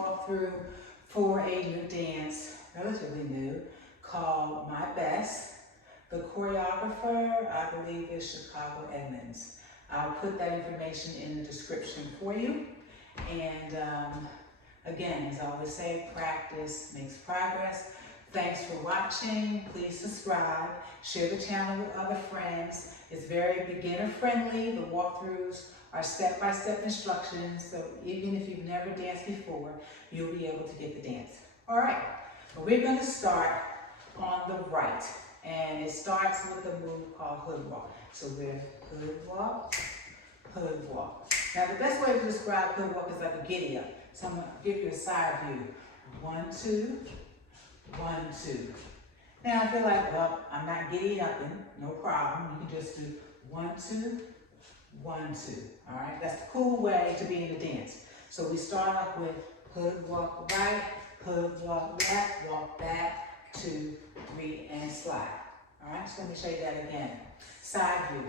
walkthrough for a new dance, relatively new, called My Best. The choreographer, I believe, is Chicago Edmonds. I'll put that information in the description for you. And again, as I always say, practice makes progress. Thanks for watching. Please subscribe. Share the channel with other friends. It's very beginner friendly. The walkthroughs are step-by-step instructions, so even if you've never danced before, you'll be able to get the dance. All right, well, we're going to start on the right, and it starts with a move called hood walk. So we're hood walk, hood walk. Now the best way to describe hood walk is like a giddy up. So I'm going to give you a side view. 1, 2, 1, 2. Now if you're like, well, I'm not giddy upping, no problem. You can just do 1, 2, 1, 2. All right, that's the cool way to be in the dance. So we start off with hood walk right, hood walk left, walk back, 2, 3, and slide. All right, so let me show you that again. Side view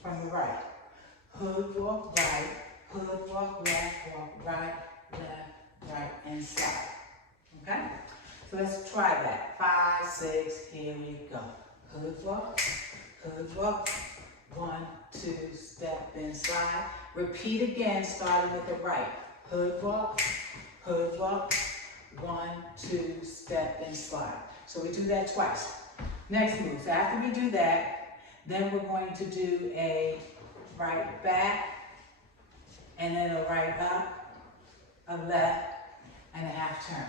from the right. Hood walk right, hood walk left, walk right, left, right, and slide. Okay? So let's try that. 5, 6, here we go. Hood walk, 1, 2, step and slide. Repeat again, starting with the right. Hood walk, 1, 2, step and slide. So we do that twice. Next move. So after we do that, then we're going to do a right back, and then a right up, a left, and a half turn.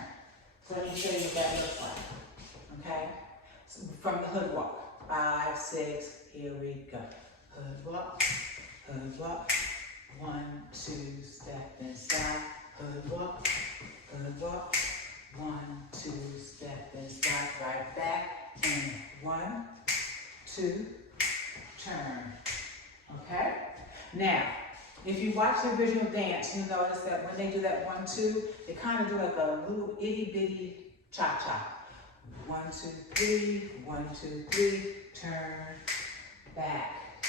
So let me show you what that looks like, okay? So from the hood walk, 5, 6, here we go. Hood walk, 1, 2, step and slide. Hood walk, 1, 2, step and slide. Right back, and 1, 2, turn, okay? Now, if you watch the original dance, you'll notice that when they do that 1, 2, they kind of do like a little itty bitty cha-cha. 1, 2, 3, 1, 2, 3, turn, back,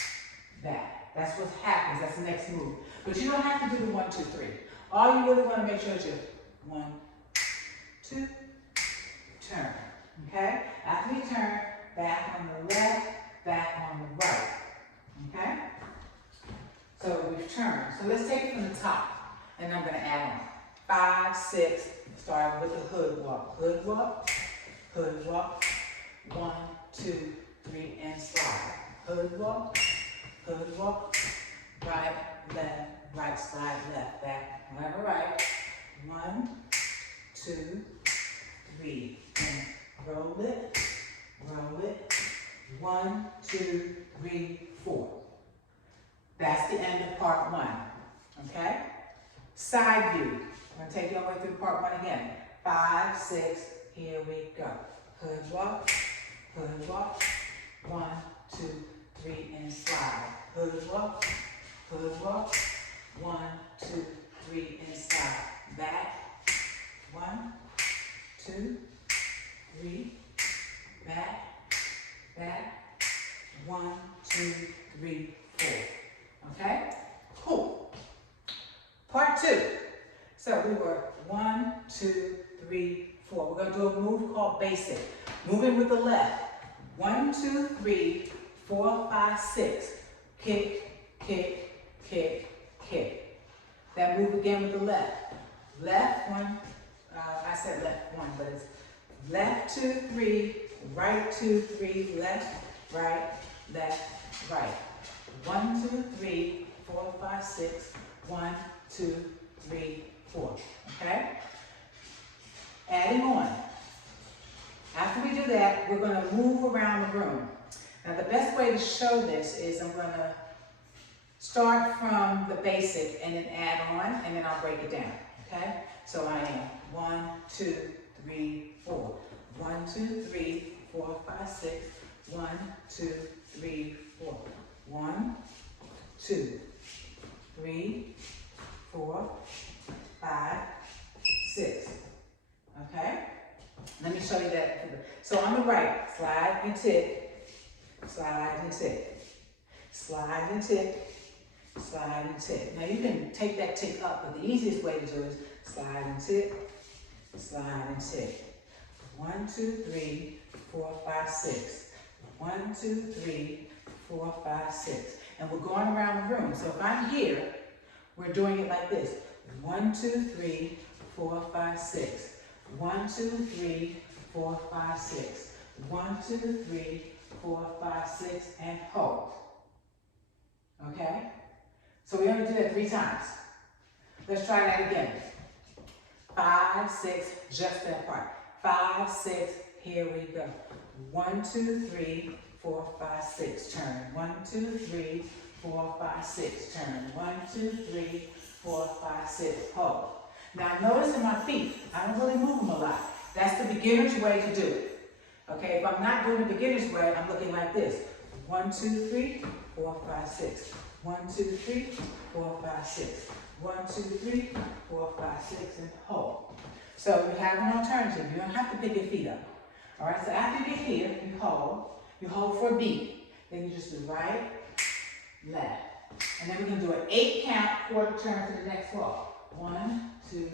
back. That's what happens, that's the next move. But you don't have to do the 1, 2, 3. All you really want to make sure is 1, 2, turn, okay? After you turn, back on the left, back on the right, okay? So we've turned. So let's take it from the top, and I'm going to add on. 5, 6, starting with the hood walk. Hood walk, 1, 2, 3, and slide. Hood walk, right, left, right, slide, left, back, however right. 1, 2, 3, and roll it, 1, 2, 3, 4. That's the end of part 1, okay? Side view. I'm going to take you all the way through part 1 again. 5, 6, here we go. Hood walk, 1, 2, 3, and slide. Hood walk, 1, 2, 3, and slide. Back, 1, 2, 3, back, 1, 2, 3, 4. Okay? Cool. Part 2. So we were 1, 2, 3, 4. We're going to do a move called basic. Moving with the left. 1, 2, 3, 4, 5, 6. Kick, kick, kick, kick. That move again with the left. Left 1. I said left 1, but it's left 2, 3, right 2, 3, left, right, 1, 2, 3, 4, 5, 6. 1, 2, 3, 4. Okay? Adding on. After we do that, we're going to move around the room. Now, the best way to show this is I'm going to start from the basic and then add on, and then I'll break it down. Okay? So I am 1, 2, 3, 4. 1, 2, 3, 4, 5, 6. 1, 2, 3, 4. 1, 2, 3, 4, 5, 6. Okay? Let me show you that. So on the right, slide and tick, slide and tick, slide and tick, slide and tick. Now you can take that tick up, but the easiest way to do it is slide and tick, slide and tick. 1, 2, 3, 4, 5, 6. 1, 2, 3, 4, 5, 6. And we're going around the room. So if I'm here, we're doing it like this. 1, 2, 3, 4, 5, 6. 1, 2, 3, 4, 5, 6. 1, 2, 3, 4, 5, 6, and hold. Okay? So we're going to do that 3 times. Let's try that again. 5, 6, just that part. 5, 6, here we go. 1, 2, 3, 4, 5, 6, turn. 1, 2, 3, 4, 5, 6, turn. 1, 2, 3, 4, 5, 6, hold. Now notice in my feet, I don't really move them a lot. That's the beginner's way to do it. Okay, if I'm not doing the beginner's way, I'm looking like this. 1, 2, 3, 4, 5, 6. 1, 2, 3, 4, 5, 6. 1, 2, 3, 4, 5, 6, and hold. So you have an alternative. You don't have to pick your feet up. All right, so after you get here, you hold for a beat. Then you just do right, left. And then we're going to do an 8 count, quarter turn to the next wall. 1, 2,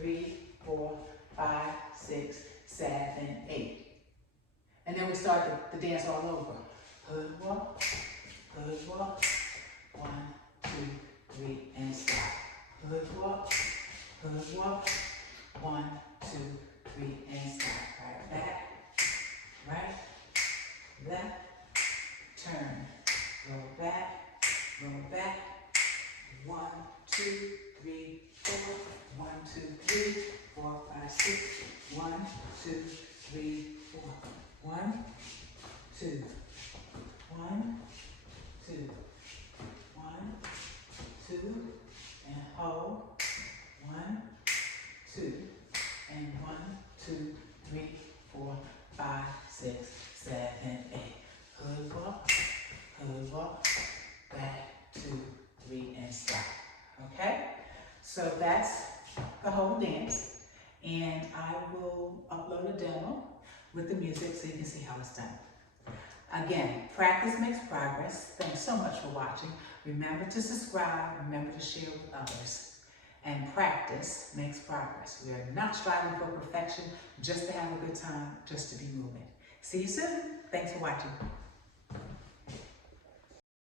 3, 4, 5, 6, 7, 8. And then we start the dance all over. Hood walk, 1, 2, 3, and stop. Hood walk, 1, 2, 3, and stop. Right back, right, left, turn, roll back, 1, 2, 3, 4, 1, 2, 3, 4, 5, 6, 1, 2, 3, 4, 1, 2, 1, 2, 1, 2, and hold, 1, 2, and 1, 2, 3, 4, 5, 6, 7, 8. Hood walk, back, 2, 3, and stop. Okay? So that's the whole dance, and I will upload a demo with the music so you can see how it's done. Again, practice makes progress. Thanks so much for watching. Remember to subscribe, remember to share with others. And practice makes progress. We are not striving for perfection, just to have a good time, just to be moving. See you soon. Thanks for watching.